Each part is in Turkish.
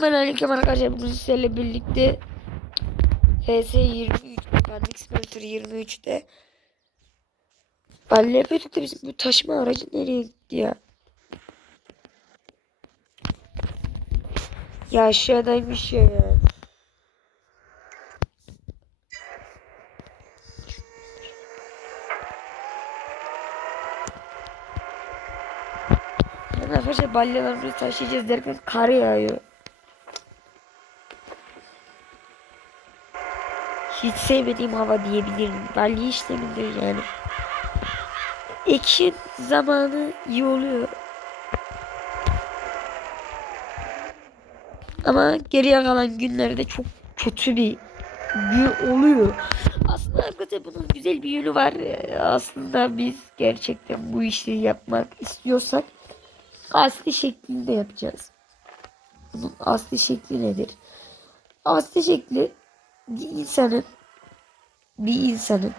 Selamünaleyküm arkadaşlar. Bugün sizlerle birlikte FS 23 Mekanik Simulator 23'te Balle yapıyorduk da bizim bu taşıma aracı nereye gitti ya? Ya aşağıdaymış ya ya. Arkadaşlar balyalarımızı taşıyacağız derken kar yağıyor. Hiç sevmediğim hava diyebilirim. Balya işlemidir yani. Ekin zamanı iyi oluyor. Ama geriye kalan günlerde çok kötü bir gün oluyor. Aslında arkadaşlar bunun güzel bir yönü var. Aslında biz gerçekten bu işi yapmak istiyorsak asli şeklinde yapacağız. Bunun asli şekli nedir? Asli şekli bir insanın bir insanın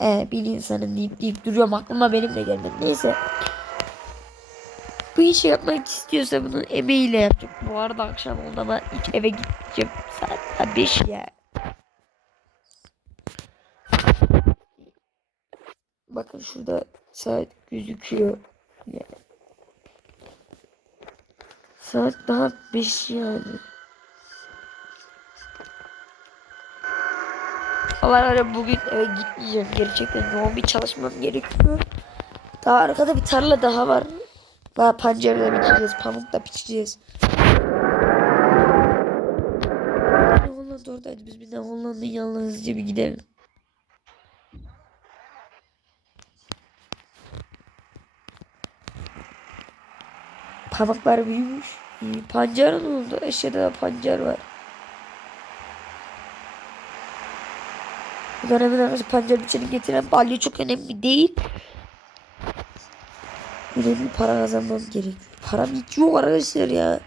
e, bir insanın deyip deyip duruyorum aklıma benim de gelmedi. Neyse. Bu işi yapmak istiyorsa bunun emeğiyle yapacak. Bu arada akşam oldu ama ilk eve gideceğim. Saat 5 ya. Bakın şurada saat gözüküyor. Yani. Saat daha 5 yani. Allah Allah bugün eve gitmeyeceğim. Gerçekten yoğun bir çalışmam gerekiyor. Daha arkada bir tarla daha var. Daha pancarla biçeceğiz. Pamuk da biçeceğiz. Ne Holland oradaydı. Biz bir de Holland'ın yanına hızlıca bir gidelim. Pamuklar büyümüş. Pancar ne oldu? Aşağıda da pancar var. Arası pancar biçeni getiren balya çok önemli değil. Önemli para kazanmam gerekiyor. Param hiç yok arkadaşlar ya.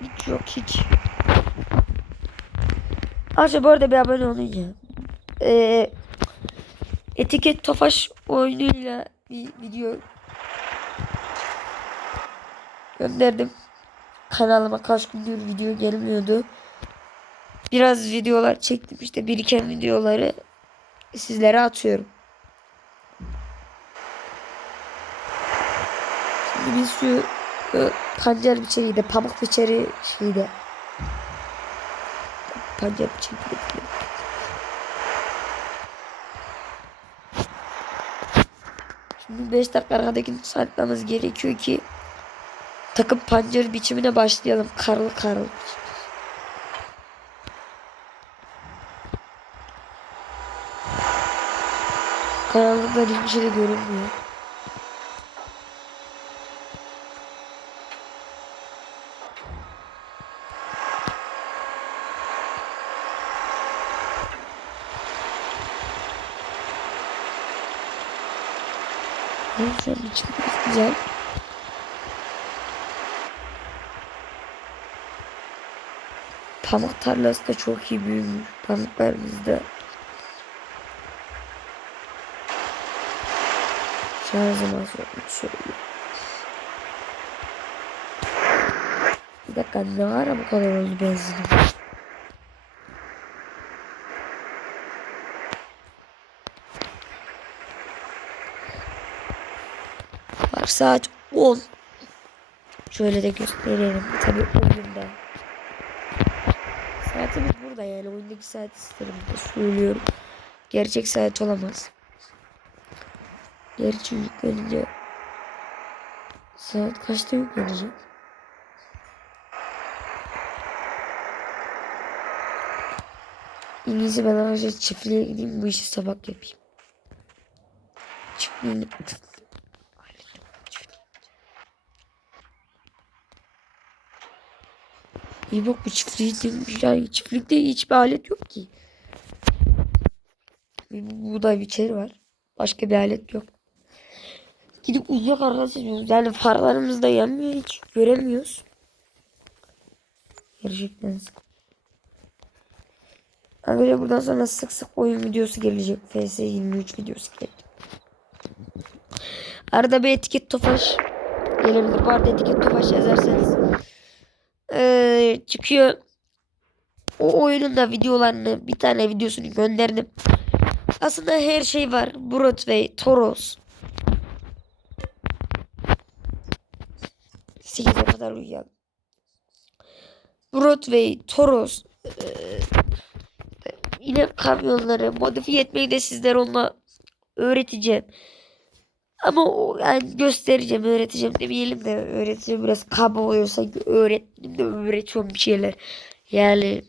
Hiç yok hiç. Arkadaşlar bu arada bir abone olun ya. Ee, etiket tofaş oyunuyla bir video gönderdim. Kanalıma kaç gündür video gelmiyordu. Biraz videolar çektim işte biriken videoları sizlere atıyorum. Şimdi biz şu e, pancar biçeriği de pamuk biçeri şeyde pancar biçeri Şimdi 5 dakika arkadakini saatlememiz gerekiyor ki takıp pancar biçimine başlayalım. Karlı karlı. Karanlıktan hiçbir şey de görünmüyor. Neyse biçim güzel. Pamuk tarlası da çok iyi büyümüş. Pamuklar bizde. Şarjım az olmuş şöyle. Bir dakika ne ara bu kadar oldu benzinim? Bak saat 10. Şöyle de gösterelim. Tabii oyunda. Burada yani. Oyundaki saat isterim de söylüyorum. Gerçek saat olamaz. Gerçi yüklenince saat kaçta yüklenecek? En iyisi ben arkadaşlar çiftliğe gideyim bu işi sabah yapayım. Çiftliğini... İyi bak bu çiftlikte, yani çiftlikte hiçbir alet yok ki. Buğday biçeri var. Başka bir alet yok. Gidip uyuyak arkadaşlar. Yani farlarımız da yanmıyor hiç. Göremiyoruz. Gerçekten. Arkadaşlar buradan sonra sık sık oyun videosu gelecek. FS 23 videosu gelecek. Arada bir etiket tofaş gelebilir. Bu arada etiket tofaş yazarsanız ee, çıkıyor. O oyunun da videolarını bir tane videosunu gönderdim. Aslında her şey var. Broadway, Toros. 8'e kadar uyuyalım. Broadway, Toros. eee, yine kamyonları modifiye etmeyi de sizlere onunla öğreteceğim. Ama o yani göstereceğim, öğreteceğim demeyelim de öğreteceğim biraz kaba oluyor sanki öğrettim de öğretiyorum bir şeyler. Yani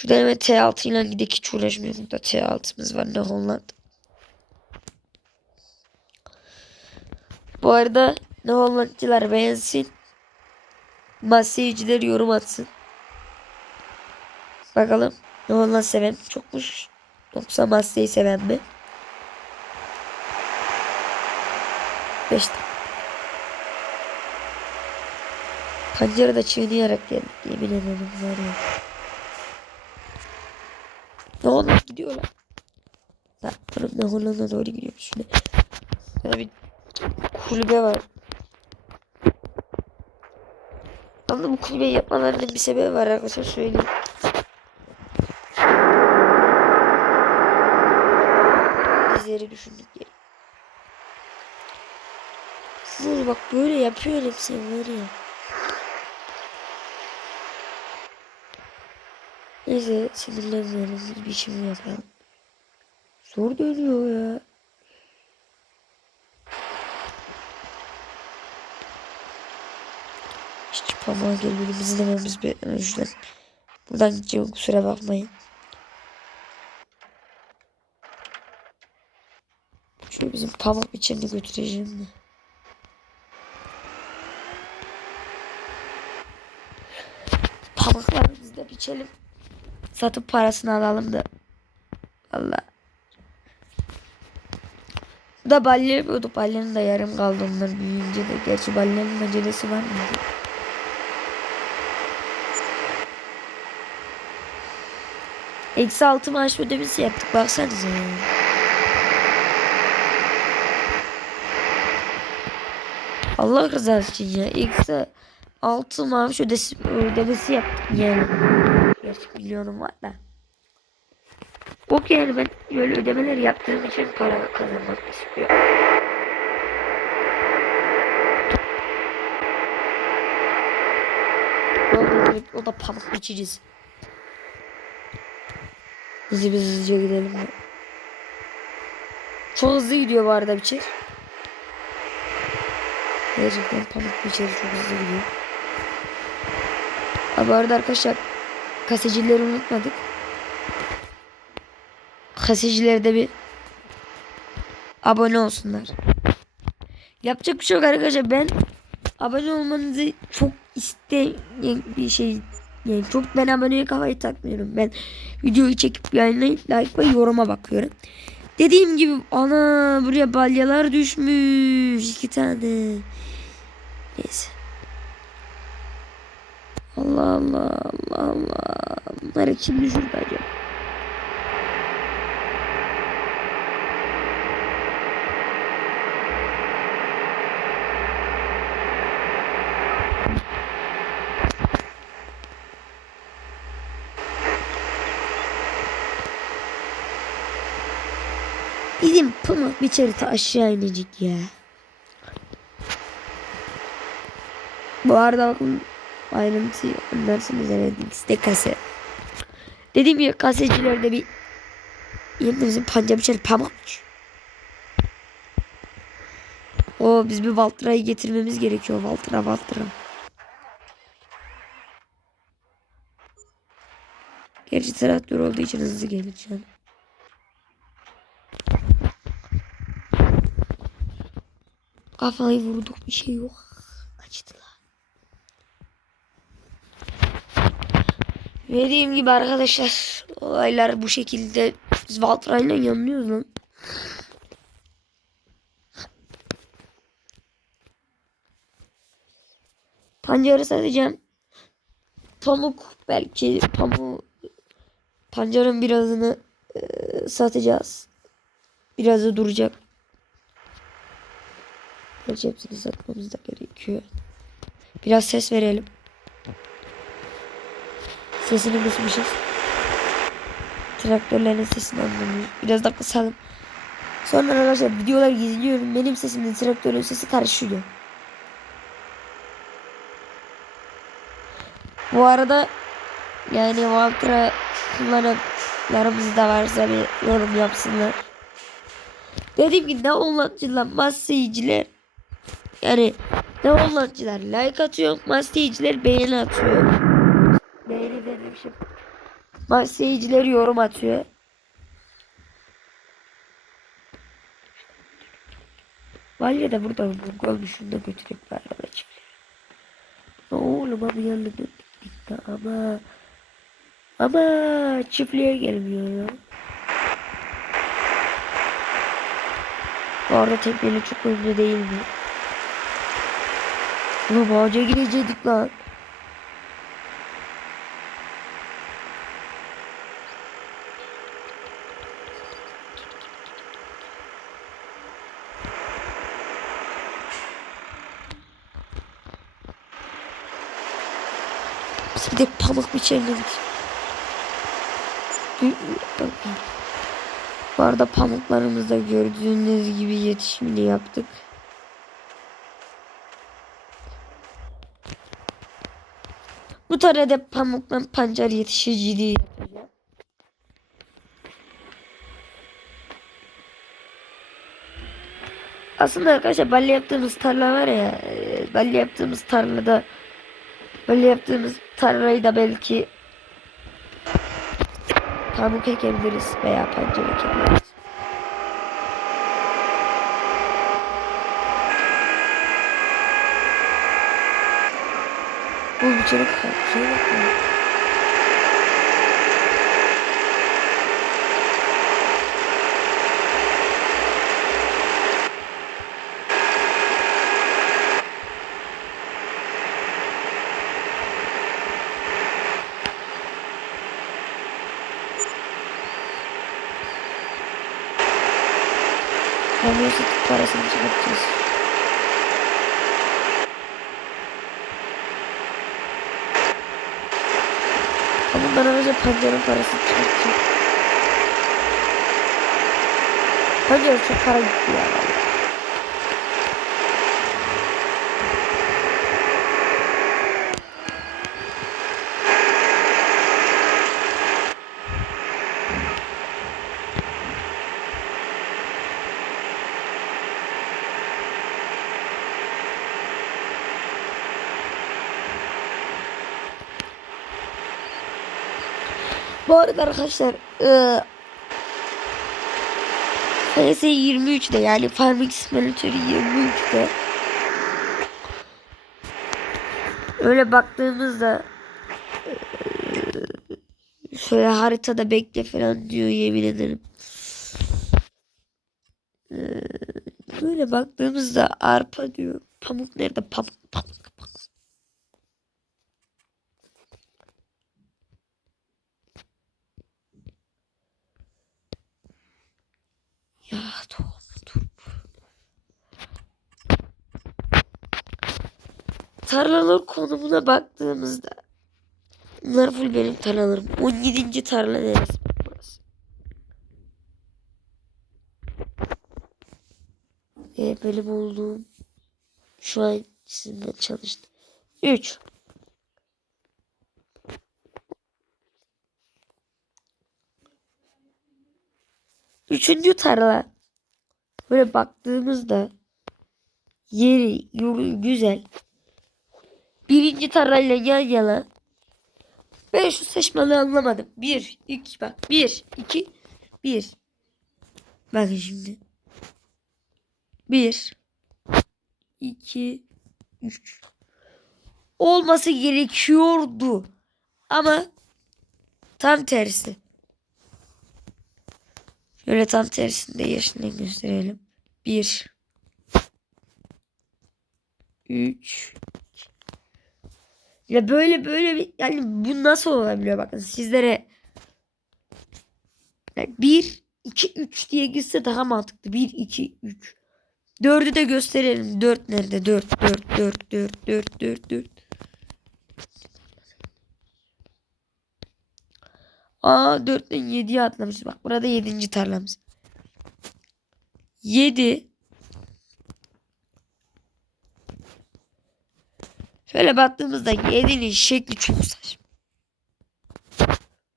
Şurada hemen T6 ile gidek hiç uğraşmıyorum. Burada T6'mız var ne Holland. Bu arada ne Hollandcılar beğensin. Masayıcılar yorum atsın. Bakalım ne Holland seven çokmuş. Yoksa Massey'i seven mi? 5 dakika. Pancarı çiğneyerek geldik yemin ederim var ya. Ne Holland gidiyorlar. Lan oğlum ne Holland'a doğru gidiyoruz şimdi. Böyle bir kulübe var. Ama bu kulübeyi yapmalarının bir sebebi var arkadaşlar söyleyeyim. Dur bak böyle yapıyor hepsi var ya. Neyse sinirlenmeyelim bir işimi yapalım. Zor dönüyor ya. İşçi pamuğa biz dememiz önceden. Buradan gideceğim kusura bakmayın. Şöyle bizim pamuk biçimini götüreceğim de. Da biçelim. Satıp parasını alalım da. Valla. Bu da balya yapıyordu. Balyanın da yarım kaldı onlar büyüyünce de. Gerçi balyanın acelesi var mı? Eksi altı maaş ödemesi yaptık. Baksanıza ya. Allah rızası için ya. Eksi altı maaş ödesi, ödemesi yaptık yani. Gerçi milyonum var da. Yok yani ben böyle ödemeler yaptığım için para kazanmak istiyorum. O da pamuk biçeceğiz. Hızlı bir hızlıca gidelim? Çok hızlı gidiyor bu arada biçer. Gerçekten pamuk biçeri çok hızlı gidiyor. Ha, bu arada arkadaşlar kasecileri unutmadık. Kasecilerde bir abone olsunlar. Yapacak bir şey yok arkadaşlar. Ben abone olmanızı çok isteyen bir şey. Yani çok ben aboneye kafayı takmıyorum. Ben videoyu çekip yayınlayıp like ve yoruma bakıyorum. Dediğim gibi ana buraya balyalar düşmüş. iki tane. Neyse. Allah Allah Allah Allah. Bunları kim düşürdü acaba? Bizim pamuk bir çarıta aşağı inecek ya. Bu arada bakın ayrıntıyı anlarsınız evet işte kase. Dediğim gibi kasecilerde bir yerinde bizim panca bir çarı pamuk. O biz bir Valtra'yı getirmemiz gerekiyor. Valtra Valtra. Gerçi traktör olduğu için hızlı gelir canım. Kafayı vurduk bir şey yok. Dediğim gibi arkadaşlar olaylar bu şekilde biz Valtra'yla yanlıyoruz lan. Pancarı satacağım. Pamuk belki pamuk pancarın birazını e, satacağız. Birazı duracak. Gerçi hepsini satmamız da gerekiyor. Biraz ses verelim. Sesini kısmışız. Traktörlerin sesini anlamıyoruz. Biraz da kısalım. Sonra arkadaşlar videolar izliyorum. Benim sesimle traktörün sesi karışıyor. Bu arada yani Valtra kullananlarımız da varsa bir yorum yapsınlar. Dediğim gibi ne onlancılar, masayiciler yani ne onlancılar like atıyor, masayiciler beğeni atıyor. Beğeni demişim. Masayiciler yorum atıyor. Valya da burada bu olmuşunu da götürüp çiftliğe. Ne oğlum abi yanına de ama ama çiftliğe gelmiyor ya. Bu arada tekneyle çok önce değil mi? Ulan ağaca girecektik lan. Bir de pamuk biçelim. Bu arada pamuklarımızı da gördüğünüz gibi yetişimini yaptık. Bu tarada pamukla pancar yetişiciliği yapacağım. Aslında arkadaşlar balya yaptığımız tarla var ya e, balya yaptığımız tarlada balya yaptığımız tarlayı da belki pamuk ekebiliriz veya pancar ekebiliriz. Bu bir çocuk kalkıyor. Kamyon satıp parasını çıkartacağız. Ama ben önce pancarın parasını çıkartacağım. Pancar çok para gitti ya vallahi. Bu arada arkadaşlar e, FS 23'te yani Farming Simulator 23'te öyle baktığımızda e, şöyle haritada bekle falan diyor yemin ederim. E, böyle baktığımızda arpa diyor. Pamuk nerede? Pamuk pamuk. pamuk. Ya tohum dur. Tarlalar konumuna baktığımızda bunlar full benim tarlalarım. 17. tarla neresi burası? Ve benim olduğum şu an sizinle çalıştı. 3 Üçüncü tarla böyle baktığımızda yeri yolu güzel. Birinci tarlayla yan yana. Ben şu seçmeni anlamadım. Bir, iki bak. Bir, iki, bir. Bakın şimdi. Bir, iki, üç. Olması gerekiyordu. Ama tam tersi. Şöyle tam tersinde yaşını gösterelim. 1 3 Ya böyle böyle bir yani bu nasıl olabiliyor bakın sizlere yani 1 2 3 diye gitse daha mantıklı. 1 2 3 Dördü de gösterelim. Dört nerede? Dört, dört, dört, dört, dört, dört, dört. Aa dörtten yediye atlamışız. Bak burada yedinci tarlamız. Yedi. Şöyle baktığımızda yedinin şekli çok saçma.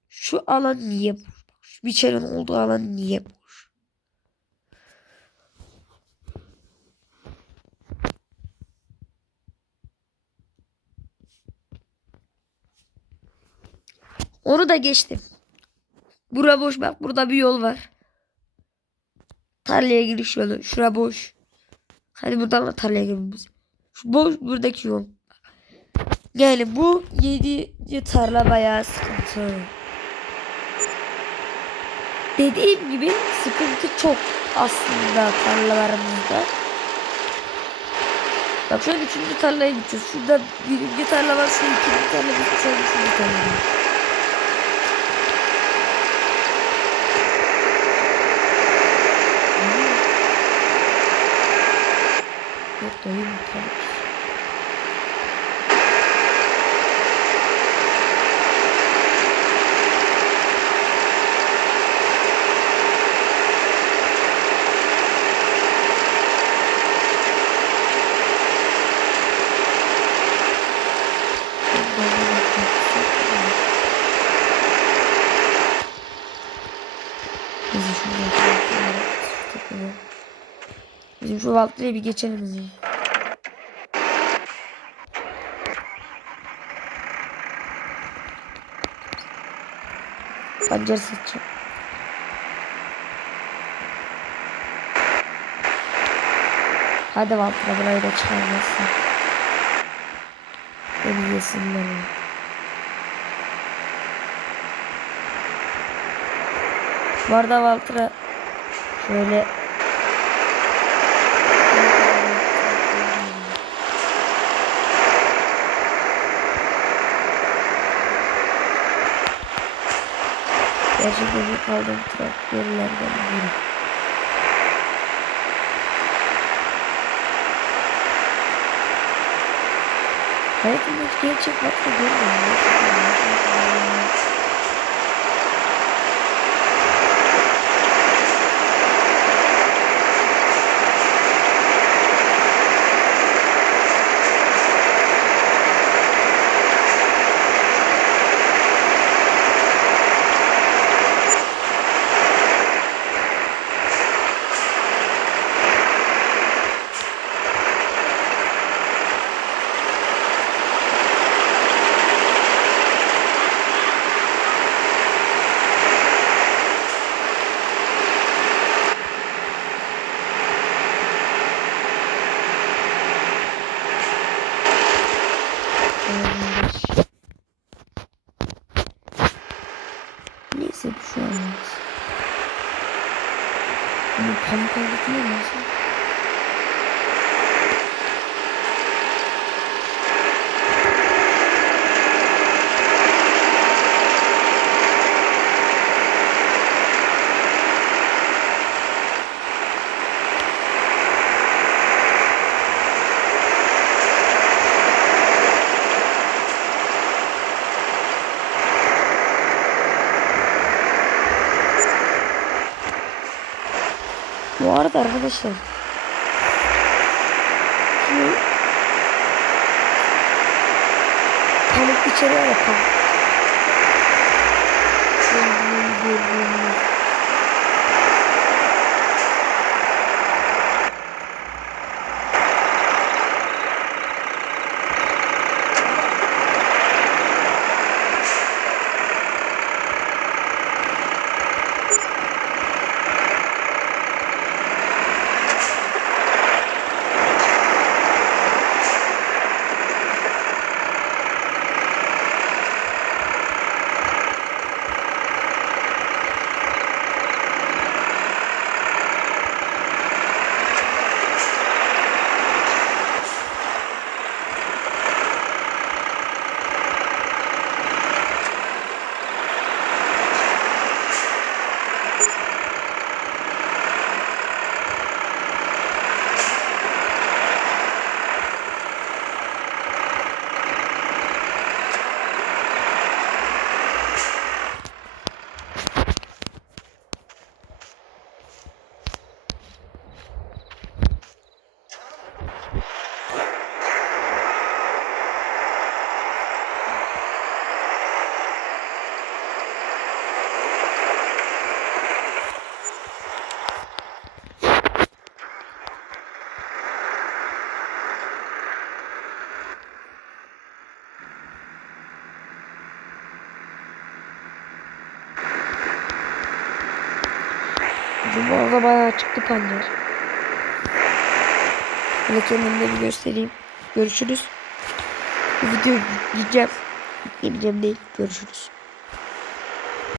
Şu alan niye boş? Şu biçerin olduğu alan niye boş? Onu da geçtim. Bura boş bak burada bir yol var. Tarlaya giriş yolu. Şura boş. Hadi buradan da tarlaya girmemiz. Şu boş buradaki yol. Yani bu 7. tarla bayağı sıkıntı. Dediğim gibi sıkıntı çok aslında tarlalarımızda. Bak şu an üçüncü tarlaya gideceğiz. Şurada birinci tarla var, şu ikinci tarla bir şu üçüncü tarla var. Yok dayı mı tarla? Bizim şu Valtry'e Bizim şu Valtry'e bir geçelim ya. Pancar satacağım. Hadi Valtry'e burayı da çıkarmazsın. Beni yesinler. ya. Bu arada Valtry'a şöyle Gerçekten bir kaldığım traktörlerden biri. Hayatımda hiç gerçek vakti görmedim. Amen. Bu arada arkadaşlar. Şu pamuk içeri var ya bu arada bayağı çıktı pancar. Böyle kendimde bir göstereyim. Görüşürüz. Bu videoyu yükleyeceğim. Yükleyeceğim değil. Görüşürüz.